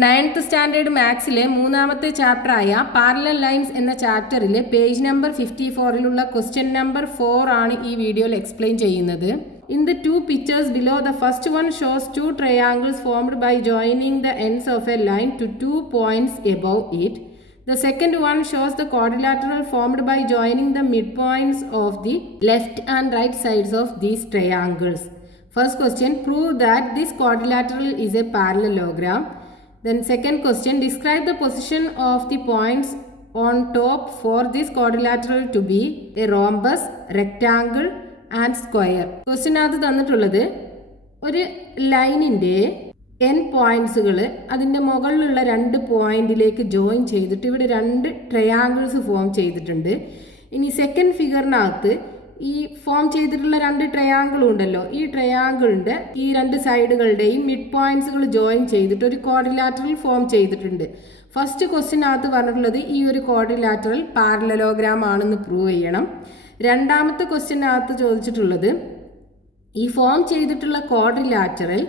9th standard മാത്സിലെ മൂന്നാമത്തെ ചാപ്റ്ററായ parallel lines എന്ന ചാപ്റ്ററിലെ page number 54ലുള്ള question number 4 ആണ് ഈ വീഡിയോയിൽ എക്സ്പ്ലെയിൻ ചെയ്യുന്നത്. In the two pictures below, the first one shows two triangles formed by joining the ends of a line to 2 points above it. The second one shows the quadrilateral formed by joining the midpoints of the left and right sides of these triangles. First question, prove that this quadrilateral is a parallelogram. Then second question, describe the position of the points on top for this quadrilateral to be a rhombus, rectangle and square. Question അത് തന്നിട്ടുള്ളത് ഒരു ലൈനിൻ്റെ n പോയിന്റ്സുകൾ അതിൻ്റെ മുകളിലുള്ള 2 പോയിന്റിലേക്ക് join ചെയ്തിട്ട് ഇവിടെ 2 triangles form ചെയ്തിട്ടുണ്ട്. ഇനി സെക്കൻഡ് ഫിഗറിനകത്ത് ഈ ഫോം ചെയ്തിട്ടുള്ള 2 ട്രയാങ്കിളും ഉണ്ടല്ലോ, ഈ ട്രയാങ്കിളിൻ്റെ ഈ 2 സൈഡുകളുടെയും മിഡ് പോയിന്റ്സുകൾ ജോയിൻ ചെയ്തിട്ട് ഒരു ക്വാഡ്രിലാറ്ററൽ ഫോം ചെയ്തിട്ടുണ്ട്. ഫസ്റ്റ് ക്വസ്റ്റ്യനകത്ത് പറഞ്ഞിട്ടുള്ളത് ഈ ഒരു ക്വാഡ്രിലാറ്ററൽ പാരലലോഗ്രാം ആണെന്ന് പ്രൂവ് ചെയ്യണം. രണ്ടാമത്തെ ക്വസ്റ്റ്യനകത്ത് ചോദിച്ചിട്ടുള്ളത് ഈ ഫോം ചെയ്തിട്ടുള്ള ക്വാഡ്രിലാറ്ററൽ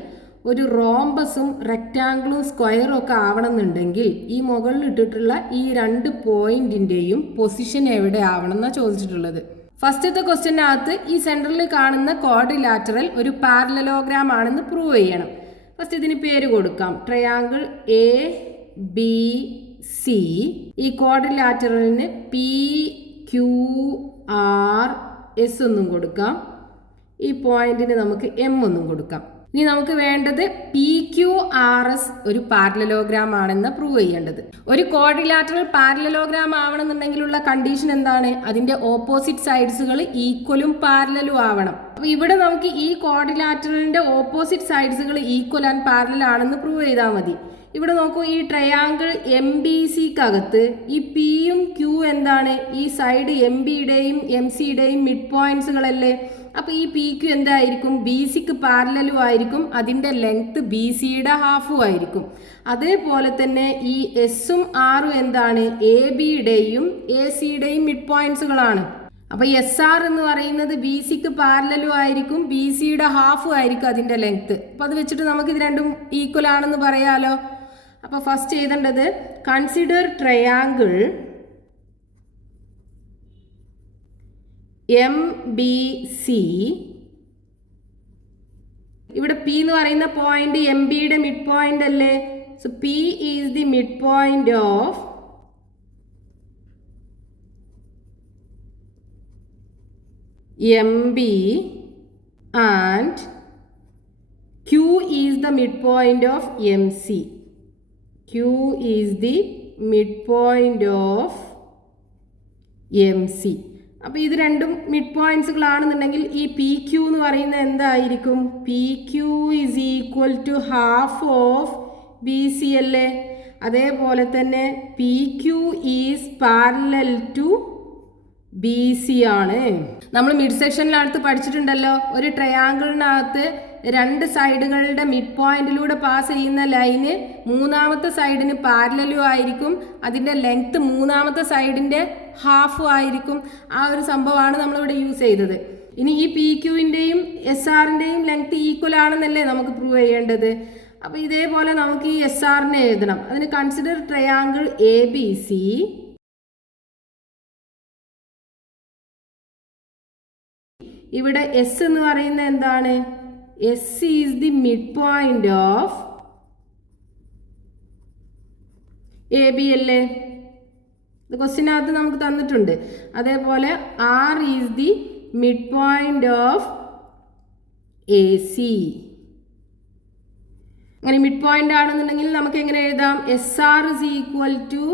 ഒരു റോംബസും റെക്റ്റാങ്കിളും സ്ക്വയറും ഒക്കെ ആവണമെന്നുണ്ടെങ്കിൽ ഈ മുകളിൽ ഇട്ടിട്ടുള്ള ഈ 2 പോയിന്റിൻ്റെയും പൊസിഷൻ എവിടെ ആവണം എന്നാണ് ചോദിച്ചിട്ടുള്ളത്. ഫസ്റ്റത്തെ ക്വസ്റ്റ്യനകത്ത് ഈ സെൻറ്ററിൽ കാണുന്ന ക്വാഡ്രിലാറ്ററൽ ഒരു പാരലലോഗ്രാം ആണെന്ന് പ്രൂവ് ചെയ്യണം. ഫസ്റ്റ് ഇതിന് പേര് കൊടുക്കാം, ട്രയാങ്കിൾ എ ബി സി. ഈ ക്വാഡ്രിലാറ്ററലിന് പി ക്യു ആർ എസ് ഒന്നും കൊടുക്കാം, ഈ പോയിന്റിന് നമുക്ക് എം ഒന്നും കൊടുക്കാം. ഇനി നമുക്ക് വേണ്ടത് പി ക്യു ആർ എസ് ഒരു പാരലലോഗ്രാം ആണെന്ന് പ്രൂവ് ചെയ്യേണ്ടത്. ഒരു ക്വാഡ്രിലാറ്ററൽ പാരലലോഗ്രാം ആവണമെന്നുണ്ടെങ്കിലുള്ള കണ്ടീഷൻ എന്താണ്? അതിന്റെ ഓപ്പോസിറ്റ് സൈഡ്സുകൾ ഈക്വലും പാരലലും ആവണം. അപ്പൊ ഇവിടെ നമുക്ക് ഈ ക്വാഡ്രിലാറ്ററലിന്റെ ഓപ്പോസിറ്റ് സൈഡ്സുകൾ ഈക്വൽ ആൻഡ് പാരലൽ ആണെന്ന് പ്രൂവ് ചെയ്താൽ മതി. ഇവിടെ നോക്കൂ, ഈ ട്രയാങ്കിൾ എം ബി സിക്കകത്ത് ഈ പിയും ക്യൂ എന്താണ്? ഈ സൈഡ് എം ബിയുടെയും എം സിയുടെയും മിഡ് പോയിന്റ്സുകളല്ലേ. അപ്പോൾ ഈ പി ക്യു എന്തായിരിക്കും? ബി സിക്ക് പാരലലും ആയിരിക്കും, അതിൻ്റെ ലെങ്ത് ബി സിയുടെ ഹാഫും ആയിരിക്കും. അതേപോലെ തന്നെ ഈ എസും ആറും എന്താണ്? എ ബിയുടെയും എ സിയുടെയും മിഡ് പോയിന്റ്സുകളാണ്. അപ്പോൾ എസ് ആർ എന്ന് പറയുന്നത് ബി സിക്ക് പാരലലും ആയിരിക്കും, ബി സിയുടെ ഹാഫും ആയിരിക്കും അതിൻ്റെ ലെങ്ത്. അപ്പോൾ അത് വെച്ചിട്ട് നമുക്കിത് രണ്ടും ഈക്വൽ ആണെന്ന് പറയാലോ. അപ്പോൾ ഫസ്റ്റ് എഴുതേണ്ടത് consider triangle M B C. ഇവിടെ പി എന്ന് പറയുന്ന പോയിന്റ് എം ബിയുടെ മിഡ് പോയിന്റ് അല്ലേ. So P is the mid point of M B and Q is the mid point of M C. Q is the mid point of M C. അപ്പോൾ ഇത് രണ്ടും mid പോയിന്റ്സുകളാണെന്നുണ്ടെങ്കിൽ ഈ P Q എന്ന് പറയുന്നത് എന്തായിരിക്കും? P Q is equal to half of B C അല്ലേ. അതേപോലെ തന്നെ P Q is parallel to B C ആണ്. നമ്മൾ മിഡ് സെക്ഷനിനകത്ത് പഠിച്ചിട്ടുണ്ടല്ലോ, ഒരു ട്രയാങ്കിളിനകത്ത് 2 സൈഡുകളുടെ മിഡ് പോയിന്റിലൂടെ പാസ് ചെയ്യുന്ന ലൈന് മൂന്നാമത്തെ സൈഡിന് പാരലലും ആയിരിക്കും, അതിൻ്റെ ലെങ്ത് മൂന്നാമത്തെ സൈഡിൻ്റെ ഹാഫും ആയിരിക്കും. ആ ഒരു സംഭവമാണ് നമ്മളിവിടെ യൂസ് ചെയ്തത്. ഇനി ഈ പി ക്യൂവിൻ്റെയും എസ് ആറിൻ്റെയും ലെങ്ത് ഈക്വൽ ആണെന്നല്ലേ നമുക്ക് പ്രൂവ് ചെയ്യേണ്ടത്. അപ്പോൾ ഇതേപോലെ നമുക്ക് ഈ എസ് ആറിനെ എഴുതണം. അതിന് consider triangle A B C. ഇവിടെ എസ് എന്ന് പറയുന്നത് എന്താണ്? S is the mid point of A B അല്ലേ. ഇത് ക്വസ്റ്റ്യനകത്ത് നമുക്ക് തന്നിട്ടുണ്ട്. അതേപോലെ R is the mid point of A C. അങ്ങനെ മിഡ് പോയിന്റ് ആണെന്നുണ്ടെങ്കിൽ നമുക്ക് എങ്ങനെ എഴുതാം? S R is equal to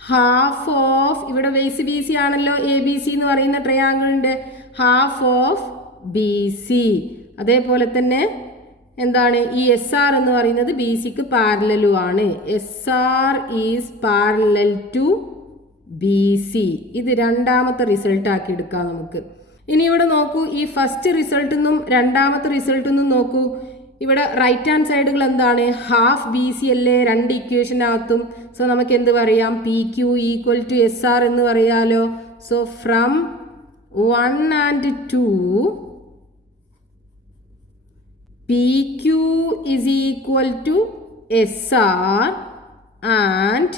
half of, ഇവിടെ ബേസ് ബി സി ആണല്ലോ എ ബി സി എന്ന് പറയുന്ന ട്രയാങ്കിളിൻ്റെ, ഹാഫ് ഓഫ് ബി സി. അതേപോലെ തന്നെ എന്താണ്? ഈ എസ് ആർ എന്ന് പറയുന്നത് ബി സിക്ക് പാരലലും ആണ്. S R is parallel to B C. ഇത് രണ്ടാമത്തെ റിസൾട്ട് ആക്കി എടുക്കാം നമുക്ക്. ഇനി ഇവിടെ നോക്കൂ, ഈ ഫസ്റ്റ് റിസൾട്ടിൽ നിന്നും രണ്ടാമത്തെ റിസൾട്ടിൽ നിന്നും നോക്കൂ. ഇവിടെ റൈറ്റ് ഹാൻഡ് സൈഡുകൾ എന്താണ്? ഹാഫ് ബി സി അല്ലേ 2 ഇക്വേഷനകത്തും. സോ നമുക്ക് എന്ത് പറയാം? P Q equal to S R എന്ന് പറയാലോ. So from 1 and 2 PQ is equal to SR and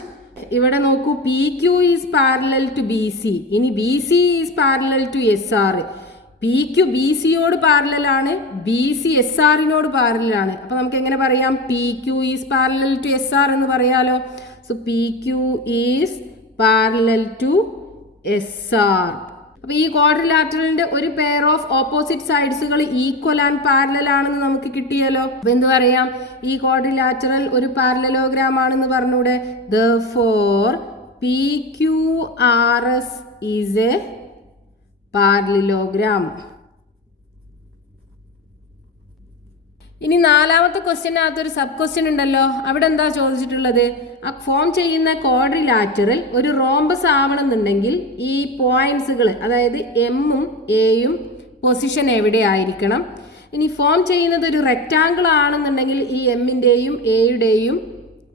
ഇവിടെ നോക്കൂ PQ is parallel to BC. ഇനി BC is parallel to SR. PQ BCയോട് പാരലലാണ്, BC SRനോട് പാരലലാണ്. അപ്പോൾ നമുക്ക് എങ്ങനെ പറയാം? PQ is parallel to SR എന്ന് പറയാലോ. So PQ is parallel to SR. അപ്പോൾ ഈ ക്വാഡ്രിലാറ്ററലിന്റെ ഒരു പെയർ ഓഫ് ഓപ്പോസിറ്റ് സൈഡ്സുകൾ ഈക്വൽ ആൻഡ് പാരലൽ ആണെന്ന് നമുക്ക് കിട്ടിയല്ലോ. അപ്പോൾ എന്ത് പറയാം? ഈ ക്വാഡ്രിലാറ്ററൽ ഒരു പാരലലോഗ്രാം ആണെന്ന് പറഞ്ഞൂടെ. Therefore PQRS is a parallelogram. ഇനി നാലാമത്തെ ക്വസ്റ്റ്യനകത്ത് ഒരു സബ് ക്വസ്റ്റ്യൻ ഉണ്ടല്ലോ. അവിടെ എന്താ ചോദിച്ചിട്ടുള്ളത്? ആ ഫോം ചെയ്യുന്ന ക്വാഡ്രിലാറ്ററൽ ഒരു റോംബസ് ആവണമെന്നുണ്ടെങ്കിൽ ഈ പോയിന്റ്സുകൾ, അതായത് എമ്മും എയും പൊസിഷൻ എവിടെ ആയിരിക്കണം. ഇനി ഫോം ചെയ്യുന്നത് ഒരു റെക്റ്റാങ്കിൾ ആണെന്നുണ്ടെങ്കിൽ ഈ എമ്മിൻ്റെയും എയുടെയും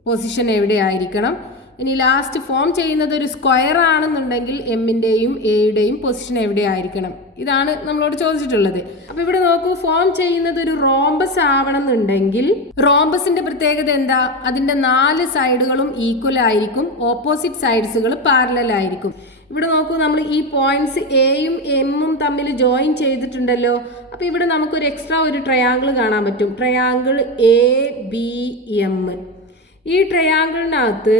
പൊസിഷൻ എവിടെ ആയിരിക്കണം. ഇനി ലാസ്റ്റ് ഫോം ചെയ്യുന്നത് ഒരു സ്ക്വയർ ആണെന്നുണ്ടെങ്കിൽ എമ്മിൻ്റെയും എയുടെയും പൊസിഷൻ എവിടെ ആയിരിക്കണം. ഇതാണ് നമ്മളോട് ചോദിച്ചിട്ടുള്ളത്. അപ്പോൾ ഇവിടെ നോക്കൂ, ഫോം ചെയ്യുന്നത് ഒരു റോംബസ് ആവണം എന്നുണ്ടെങ്കിൽ റോംബസിന്റെ പ്രത്യേകത എന്താ? അതിന്റെ 4 സൈഡുകളും ഈക്വൽ ആയിരിക്കും, ഓപ്പോസിറ്റ് സൈഡ്സുകൾ പാരലൽ ആയിരിക്കും. ഇവിടെ നോക്കൂ, നമ്മൾ ഈ പോയിന്റ്സ് എയും എമ്മും തമ്മിൽ ജോയിൻ ചെയ്തിട്ടുണ്ടല്ലോ. അപ്പോൾ ഇവിടെ നമുക്കൊരു എക്സ്ട്രാ ഒരു ട്രയാങ്കിൾ കാണാൻ പറ്റും. Triangle ABM. ഈ ട്രയാങ്കിളിനകത്ത്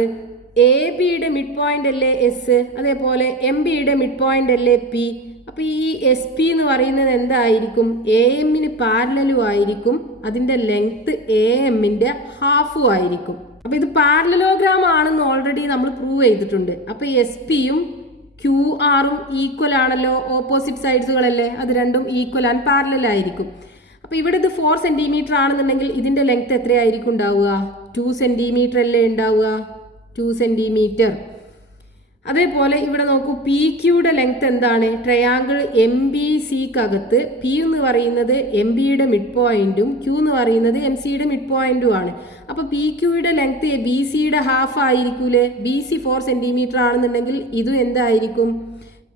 AB-യുടെ മിഡ് പോയിന്റ് അല്ലേ S, അതേപോലെ MB-യുടെ മിഡ് പോയിന്റ് അല്ലേ P. അപ്പോൾ ഈ SP എന്ന് പറയുന്നത് എന്തായിരിക്കും? AM-ന് പാരലലും ആയിരിക്കും, അതിൻ്റെ ലെങ്ത് AM-ന്റെ ഹാഫും ആയിരിക്കും. അപ്പോൾ ഇത് പാരലലോഗ്രാം ആണെന്ന് ഓൾറെഡി നമ്മൾ പ്രൂവ് ചെയ്തിട്ടുണ്ട്. അപ്പോൾ SP-യും QR-ഉം ഈക്വൽ ആണല്ലോ, ഓപ്പോസിറ്റ് സൈഡ്സുകളല്ലേ, അത് രണ്ടും ഈക്വൽ ആൻഡ് പാരലൽ ആയിരിക്കും. അപ്പോൾ ഇവിടെ ഇത് 4 സെൻറ്റിമീറ്റർ ആണെന്നുണ്ടെങ്കിൽ ഇതിൻ്റെ ലെങ്ത് എത്രയായിരിക്കും ഉണ്ടാവുക? 2 സെൻറ്റിമീറ്റർ അല്ലേ ഉണ്ടാവുക, 2 സെൻറ്റിമീറ്റർ. അതേപോലെ ഇവിടെ നോക്കൂ, PQയുടെ ലെങ്ത് എന്താണ്? ട്രയാങ്കിൾ MBCക്കകത്ത് P എന്ന് പറയുന്നത് MB-യുടെ മിഡ് പോയിന്റും Q എന്ന് പറയുന്നത് MC-യുടെ മിഡ് പോയിന്റും ആണ്. അപ്പോൾ PQയുടെ ലെങ്ത് BC-യുടെ ഹാഫ് ആയിരിക്കൂലേ? BC 4 സെൻറ്റിമീറ്റർ ആണെന്നുണ്ടെങ്കിൽ ഇതും എന്തായിരിക്കും?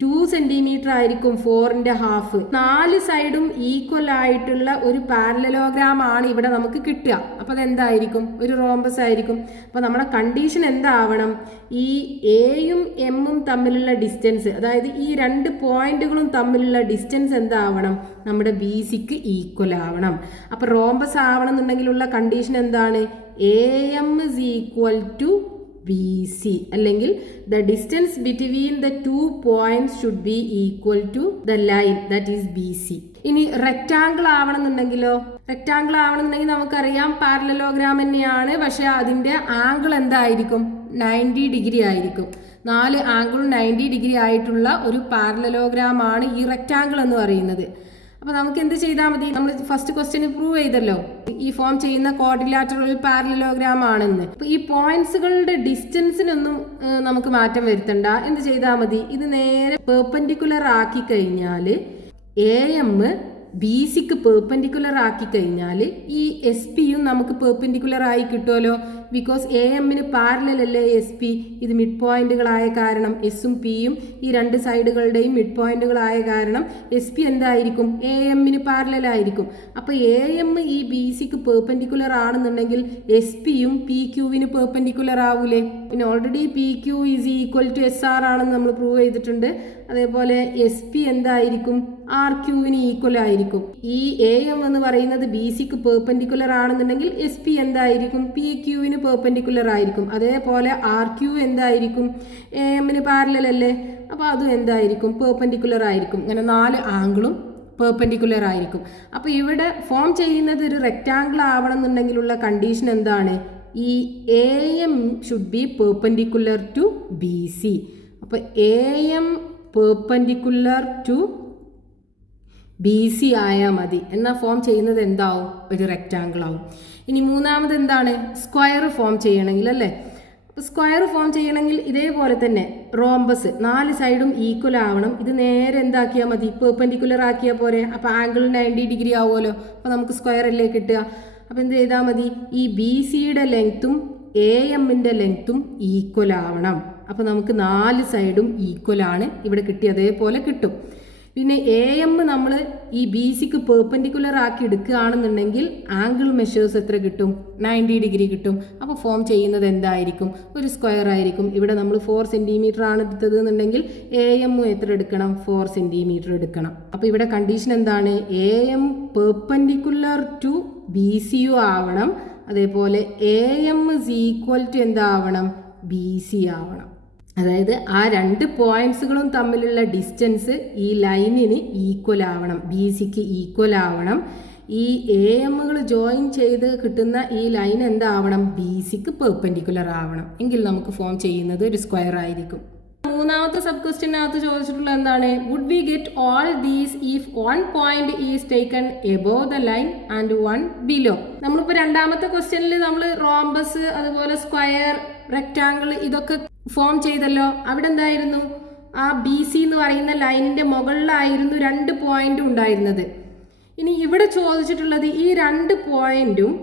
2 സെൻറ്റിമീറ്റർ ആയിരിക്കും, 4ന്റെ ഹാഫ്. 4 സൈഡും ഈക്വൽ ആയിട്ടുള്ള ഒരു പാരലലോഗ്രാം ആണ് ഇവിടെ നമുക്ക് കിട്ടുക. അപ്പോൾ അതെന്തായിരിക്കും? ഒരു റോംബസ് ആയിരിക്കും. അപ്പോൾ നമ്മുടെ കണ്ടീഷൻ എന്താവണം? ഈ എയും എമ്മും തമ്മിലുള്ള ഡിസ്റ്റൻസ്, അതായത് ഈ 2 പോയിന്റുകളും തമ്മിലുള്ള ഡിസ്റ്റൻസ് എന്താവണം? നമ്മുടെ BCക്ക് ഈക്വൽ ആവണം. അപ്പോൾ റോംബസ് ആവണം എന്നുണ്ടെങ്കിലുള്ള കണ്ടീഷൻ എന്താണ്? AM is equal to BC, അല്ലെങ്കിൽ the distance between the 2 points should be equal to the line that is BC. ഇനി റെക്റ്റാങ്കിൾ ആവണമെന്നുണ്ടെങ്കിലോ? റെക്റ്റാങ്കിൾ ആവണമെന്നുണ്ടെങ്കിൽ നമുക്കറിയാം പാരലലോഗ്രാം തന്നെയാണ്, പക്ഷേ അതിൻ്റെ ആംഗിൾ എന്തായിരിക്കും? 90 ഡിഗ്രി ആയിരിക്കും. 4 ആംഗിളും 90 ഡിഗ്രി ആയിട്ടുള്ള ഒരു പാരലലോഗ്രാം ആണ് ഈ റെക്റ്റാങ്കിൾ എന്ന് പറയുന്നത്. അപ്പോൾ നമുക്ക് എന്ത് ചെയ്താൽ മതി? നമ്മൾ ഫസ്റ്റ് ക്വസ്റ്റ്യൻ പ്രൂവ് ചെയ്തല്ലോ, ഈ ഫോം ചെയ്യുന്ന ക്വാഡ്രിലാറ്ററൽ പാരലലോഗ്രാം ആണെന്ന്. അപ്പോൾ ഈ പോയിന്റ്സുകളുടെ ഡിസ്റ്റൻസിനൊന്നും നമുക്ക് മാറ്റം വരുത്തണ്ട. എന്ത് ചെയ്താൽ മതി? ഇത് നേരെ പെർപെൻഡിക്കുലർ ആക്കി കഴിഞ്ഞാൽ AM BCക്ക് പെർപെൻഡിക്കുലർ ആക്കി കഴിഞ്ഞാൽ ഈ SP-യും നമുക്ക് പെർപെൻഡിക്കുലർ ആയി കിട്ടുമല്ലോ. ബിക്കോസ് AM-ന് പാരലൽ അല്ലേ SP. ഇത് മിഡ് പോയിന്റുകളായ കാരണം S-ഉം P-യും ഈ 2 സൈഡുകളുടെയും മിഡ് പോയിന്റുകളായ കാരണം SP എന്തായിരിക്കും? AM-ന് പാരലൽ ആയിരിക്കും. അപ്പോൾ AM ഈ BCക്ക് പെർപെൻഡിക്കുലർ ആണെന്നുണ്ടെങ്കിൽ SP-യും PQ-വിന് പെർപെൻഡിക്കുലർ ആവൂലേ? പിന്നെ already PQ is equal to SR ആണെന്ന് നമ്മൾ പ്രൂവ് ചെയ്തിട്ടുണ്ട്. അതേപോലെ SP എന്തായിരിക്കും? RQവിന് ഈക്വൽ ആയിരിക്കും. ഈ AM എന്ന് പറയുന്നത് BCക്ക് പെർപെൻഡിക്കുലർ ആണെന്നുണ്ടെങ്കിൽ SP എന്തായിരിക്കും? PQവിന് പെർപെൻഡിക്കുലർ ആയിരിക്കും. അതേപോലെ RQ എന്തായിരിക്കും? AM-ന് പാരലൽ അല്ലേ, അപ്പോൾ അതും എന്തായിരിക്കും? പെർപെൻഡിക്കുലർ ആയിരിക്കും. അങ്ങനെ 4 ആംഗിളും പെർപെൻഡിക്കുലർ ആയിരിക്കും. അപ്പോൾ ഇവിടെ ഫോം ചെയ്യുന്നത് ഒരു റെക്റ്റാങ്കിൾ ആവണം എന്നുണ്ടെങ്കിലുള്ള കണ്ടീഷൻ എന്താണ്? ഈ AM should be perpendicular to BC. അപ്പോൾ AM പെർപെൻഡിക്കുലർ ടു BC ആയാൽ മതി. എന്നാൽ ഫോം ചെയ്യുന്നത് എന്താവും? ഒരു റെക്റ്റാങ്കിൾ ആവും. ഇനി മൂന്നാമത് എന്താണ്? സ്ക്വയർ ഫോം ചെയ്യണമെങ്കിൽ അല്ലേ. അപ്പോൾ സ്ക്വയർ ഫോം ചെയ്യണമെങ്കിൽ ഇതേപോലെ തന്നെ റോംബസ് 4 സൈഡും ഈക്വൽ ആവണം. ഇത് നേരെ എന്താക്കിയാൽ മതി? പെർപെൻഡിക്കുലർ ആക്കിയാൽ പോരെ. അപ്പോൾ ആംഗിൾ 90 ഡിഗ്രി ആവുമല്ലോ. അപ്പോൾ നമുക്ക് സ്ക്വയർ അല്ലേ കിട്ടുക. അപ്പോൾ എന്ത് ചെയ്താൽ മതി? ഈ BCയുടെ ലെങ്ത്തും AM-ൻ്റെ ലെങ്ത്തും ഈക്വൽ ആവണം. അപ്പോൾ നമുക്ക് 4 സൈഡും ഈക്വൽ ആണ് ഇവിടെ കിട്ടി, അതേപോലെ കിട്ടും. പിന്നെ AM നമ്മൾ ഈ BCക്ക് പെർപെൻഡിക്കുലർ ആക്കി എടുക്കുകയാണെന്നുണ്ടെങ്കിൽ ആംഗിൾ മെഷേഴ്സ് എത്ര കിട്ടും? 90 ഡിഗ്രി കിട്ടും. അപ്പോൾ ഫോം ചെയ്യുന്നത് എന്തായിരിക്കും? ഒരു സ്ക്വയർ ആയിരിക്കും. ഇവിടെ നമ്മൾ 4 സെൻറ്റിമീറ്റർ ആണ് എടുത്തത് എന്നുണ്ടെങ്കിൽ AM എത്ര എടുക്കണം? 4 സെൻറ്റിമീറ്റർ എടുക്കണം. അപ്പോൾ ഇവിടെ കണ്ടീഷൻ എന്താണ്? AM പെർപെൻഡിക്കുലർ ടു BCയും ആവണം. അതേപോലെ AM is equal to എന്താവണം? BC ആവണം. അതായത് ആ രണ്ട് പോയിന്റ്സുകളും തമ്മിലുള്ള ഡിസ്റ്റൻസ് ഈ ലൈനിന് ഈക്വൽ ആവണം, BCക്ക് ഈക്വൽ ആവണം. ഈ AMകൾ ജോയിൻ ചെയ്ത് കിട്ടുന്ന ഈ ലൈൻ എന്താവണം? BCക്ക് പെർപെൻഡിക്കുലർ ആവണം. എങ്കിൽ നമുക്ക് ഫോം ചെയ്യുന്നത് ഒരു സ്ക്വയർ ആയിരിക്കും. മൂന്നാമത്തെ സബ് ക്വസ്റ്റ്യനകത്ത് ചോദിച്ചിട്ടുള്ള എന്താണ്? Would we get all these if 1 point is taken above the line and 1 below. നമ്മളിപ്പോൾ രണ്ടാമത്തെ ക്വസ്റ്റ്യനിൽ നമ്മൾ റോംബസ്, അതുപോലെ സ്ക്വയർ, റെക്റ്റാങ്കിൾ ഇതൊക്കെ ഫോം ചെയ്തല്ലോ. അവിടെ എന്തായിരുന്നു? ആ BC എന്ന് പറയുന്ന ലൈനിന്റെ മുകളിലായിരുന്നു 2 പോയിന്റും ഉണ്ടായിരുന്നത്. ഇനി ഇവിടെ ചോദിച്ചിട്ടുള്ളത് ഈ 2 പോയിന്റും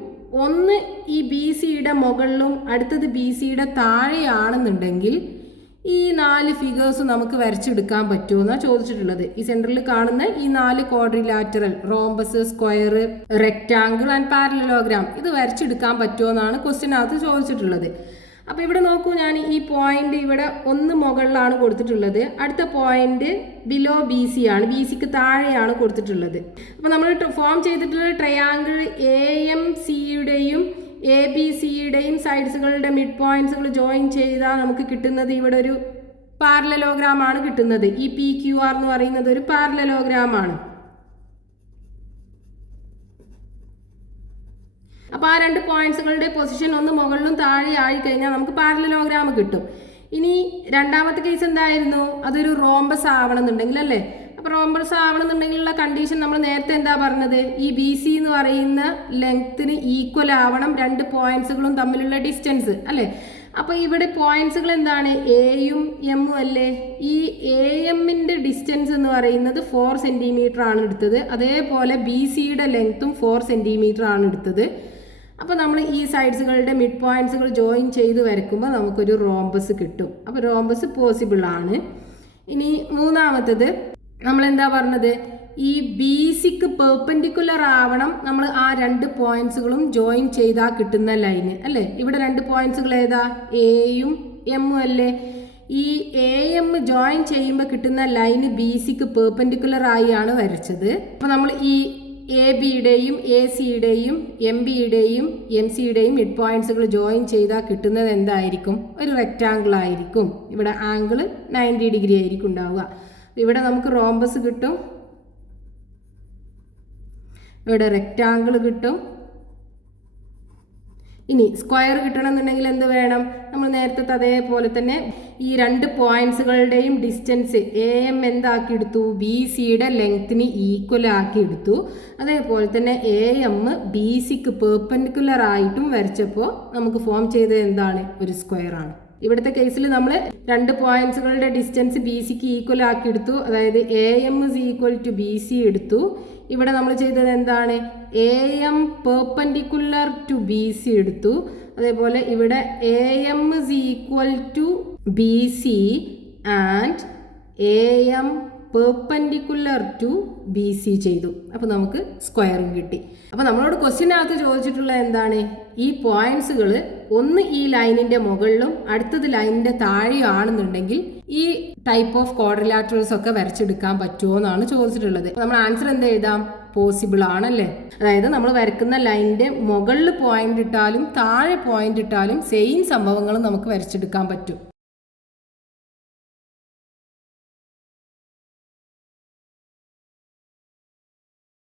ഒന്ന് ഈ BCയുടെ മുകളിലും അടുത്തത് BCയുടെ താഴെയാണെന്നുണ്ടെങ്കിൽ ഈ 4 ഫിഗേഴ്സ് നമുക്ക് വരച്ചെടുക്കാൻ പറ്റുമോ എന്നാണ് ചോദിച്ചിട്ടുള്ളത്. ഈ സെൻറ്ററിൽ കാണുന്ന ഈ 4 quadrilateral, rhombus, square, rectangle and parallelogram ഇത് വരച്ചെടുക്കാൻ പറ്റുമോ എന്നാണ് ക്വസ്റ്റ്യനകത്ത് ചോദിച്ചിട്ടുള്ളത്. അപ്പോൾ ഇവിടെ നോക്കൂ, ഞാൻ ഈ പോയിന്റ് ഇവിടെ ഒന്ന് മുകളിലാണ് കൊടുത്തിട്ടുള്ളത്, അടുത്ത പോയിന്റ് ബിലോ BC ആണ്, BCക്ക് താഴെയാണ് കൊടുത്തിട്ടുള്ളത്. അപ്പോൾ നമ്മൾ ഫോം ചെയ്തിട്ടുള്ള ട്രയാങ്കിൾ AMCയുടെയും ABCയുടെയും സൈഡ്സുകളുടെ മിഡ് പോയിന്റ്സുകൾ ജോയിൻ ചെയ്താൽ നമുക്ക് കിട്ടുന്നത് ഇവിടെ ഒരു പാരലലോഗ്രാം ആണ് കിട്ടുന്നത്. ഈ PQR എന്ന് പറയുന്നത് ഒരു പാരലലോഗ്രാം ആണ്. അപ്പോൾ ആ 2 പോയിന്റ്സുകളുടെ പൊസിഷൻ ഒന്ന് മുകളിലും താഴെ ആയി കഴിഞ്ഞാൽ നമുക്ക് പാരലലോഗ്രാം കിട്ടും. ഇനി രണ്ടാമത്തെ കേസ് എന്തായിരുന്നു? അതൊരു റോംബസ് ആവണമെന്നുണ്ടെങ്കിൽ അല്ലേ? അപ്പോൾ റോംബസ് ആവണമെന്നുണ്ടെങ്കിലുള്ള കണ്ടീഷൻ നമ്മൾ നേരത്തെ എന്താ പറഞ്ഞത്? ഈ BC എന്ന് പറയുന്ന ലെങ്ത്തിന് ഈക്വൽ ആവണം 2 പോയിന്റ്സുകളും തമ്മിലുള്ള ഡിസ്റ്റൻസ് അല്ലേ? അപ്പോൾ ഇവിടെ പോയിന്റ്സുകൾ എന്താണ്? Aയും Mഉം അല്ലേ? ഈ AMന്റെ ഡിസ്റ്റൻസ് എന്ന് പറയുന്നത് 4 സെൻറ്റിമീറ്റർ ആണ് എടുത്തത്. അതേപോലെ BCയുടെ ലെങ്ത്തും 4 സെൻറ്റിമീറ്റർ ആണ് എടുത്തത്. അപ്പോൾ നമ്മൾ ഈ സൈഡ്സുകളുടെ മിഡ് പോയിന്റ്സുകൾ ജോയിൻ ചെയ്ത് വരയ്ക്കുമ്പോൾ നമുക്കൊരു റോംബസ് കിട്ടും. അപ്പോൾ റോംബസ് പോസിബിൾ ആണ്. ഇനി മൂന്നാമത്തത് നമ്മൾ എന്താ പറഞ്ഞത്? ഈ BCക്ക് പെർപെൻഡിക്കുലർ ആവണം നമ്മൾ ആ 2 പോയിന്റ്സുകളും ജോയിൻ ചെയ്താൽ കിട്ടുന്ന ലൈന് അല്ലേ? ഇവിടെ 2 പോയിന്റ്സുകൾ ഏതാ? Aയും Mഉം അല്ലേ? ഈ AM ജോയിൻ ചെയ്യുമ്പോൾ കിട്ടുന്ന ലൈന് BCക്ക് പെർപെൻഡിക്കുലർ ആയാണ് വരച്ചത്. അപ്പോൾ നമ്മൾ ഈ ABയുടെയും ACയുടെയും MBയുടെയും MCയുടെയും മിഡ് പോയിന്റ്സുകൾ ജോയിൻ ചെയ്താൽ കിട്ടുന്നത് എന്തായിരിക്കും? ഒരു റെക്റ്റാങ്കിൾ ആയിരിക്കും. ഇവിടെ ആംഗിൾ 90 ഡിഗ്രി ആയിരിക്കും ഉണ്ടാവുക. ഇവിടെ നമുക്ക് റോംബസ് കിട്ടും, ഇവിടെ റെക്റ്റാങ്കിൾ കിട്ടും. ഇനി സ്ക്വയർ കിട്ടണമെന്നുണ്ടെങ്കിൽ എന്ത് വേണം? നമ്മൾ നേരത്തെ അതേപോലെ തന്നെ ഈ 2 പോയിന്റ്സുകളുടെയും ഡിസ്റ്റൻസ് AM എന്താക്കി എടുത്തു? BCയുടെ ലെങ്ത്തിന് ഈക്വൽ ആക്കി എടുത്തു. അതേപോലെ തന്നെ AM BCക്ക് പെർപെൻഡിക്കുലർ ആയിട്ടും വരച്ചപ്പോൾ നമുക്ക് ഫോം ചെയ്തത് എന്താണ്? ഒരു സ്ക്വയർ ആണ്. ഇവിടുത്തെ കേസിൽ നമ്മൾ 2 പോയിന്റ്സുകളുടെ ഡിസ്റ്റൻസ് BCക്ക് ഈക്വൽ ആക്കി എടുത്തു. അതായത് AM is equal to BC എടുത്തു. ഇവിടെ നമ്മൾ ചെയ്തത് എന്താണ്? AM പെർപെൻഡിക്കുലർ ടു BC എടുത്തു. അതേപോലെ ഇവിടെ AM is equal to BC and AM perpendicular to BC ചെയ്തു. അപ്പോൾ നമുക്ക് സ്ക്വയറും കിട്ടി. അപ്പോൾ നമ്മളോട് ക്വസ്റ്റ്യനകത്ത് ചോദിച്ചിട്ടുള്ള എന്താണ്? ഈ പോയിന്റ്സുകൾ ഒന്ന് ഈ ലൈനിന്റെ മുകളിലും അടുത്തത് ലൈനിന്റെ താഴെയാണെന്നുണ്ടെങ്കിൽ ഈ ടൈപ്പ് ഓഫ് ക്വാഡ്രിലാറ്ററൽസ് ഒക്കെ വരച്ചെടുക്കാൻ പറ്റുമോ എന്നാണ് ചോദിച്ചിട്ടുള്ളത്. നമ്മൾ ആൻസർ എന്ത് എഴുതാം? പോസിബിൾ ആണല്ലേ? അതായത് നമ്മൾ വരക്കുന്ന ലൈനിന്റെ മുകളിൽ പോയിന്റ് ഇട്ടാലും താഴെ പോയിന്റ് ഇട്ടാലും സെയിം സംഭവങ്ങൾ നമുക്ക് വരച്ചെടുക്കാൻ പറ്റും.